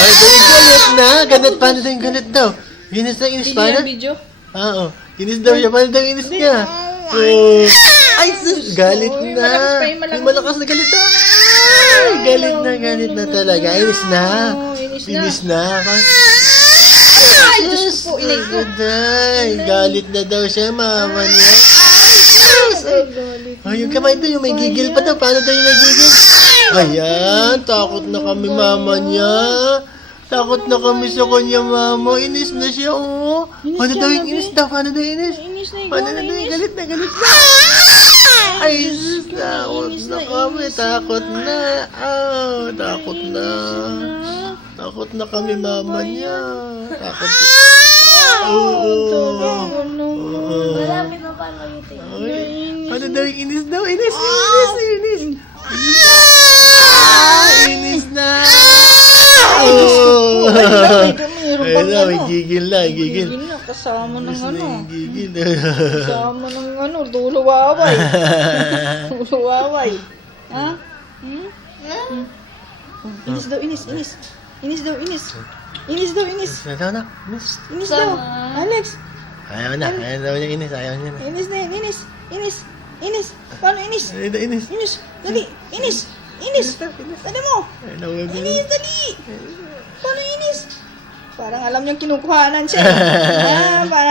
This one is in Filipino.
Ay, galit na. Galit, paano daw yung galit daw? Inis na, inis pa na? Video? Oo. Inis daw siya, paano daw yung inis niya? Oh. Ay, sus, galit Oo, na. malakas pa, yung malakas. Yung malakas na galit na. Ay, galit na talaga. Inis na. Oo, inis na. Inis na. Ay, Diyos ko po, inay ko. Ay, galit na daw siya, mama niya. Ay, yung kamay daw, yung may gigil pa daw. Paano daw yung may gigil? Ayan, takot na kami, mama niya. Takot na kami sa kanya, mama. Inis na siya, oh. Paano daw yung inis daw? Paano daw yung inis? Inis na, ikaw Paano na na daw yung inis. galit na, galit na? Ay, sus, takot na kami, takot na. Ah, takot na. Takot na kami, mama niya. Takot na. Oo. Malapit na pa mag-itik. Ay, ano daw yung inis daw? Inis, inis, inis. Inis na. Ah, inis na. Oh. Ayun na, may gigil na, gigil. Gigil na, kasama ng Inis na ano. yung gigil. Kasama ng ano, duluwaway. Duluwaway. Ha? Inis daw, inis, inis. Inis daw, inis. Inis daw, inis. Inis na daw na. Inis. Inis daw. Alex, Ayaw na, ayaw daw niya inis, ayaw niya na. inis na yun, inis. Inis. Inis. Paano inis? Ayaw na inis. Inis. Dali. Inis. Inis. Dali mo. Ayaw na, huwag na. Inis, dali. Paano inis? Parang alam niyang kinukuhanan siya. Ah, parang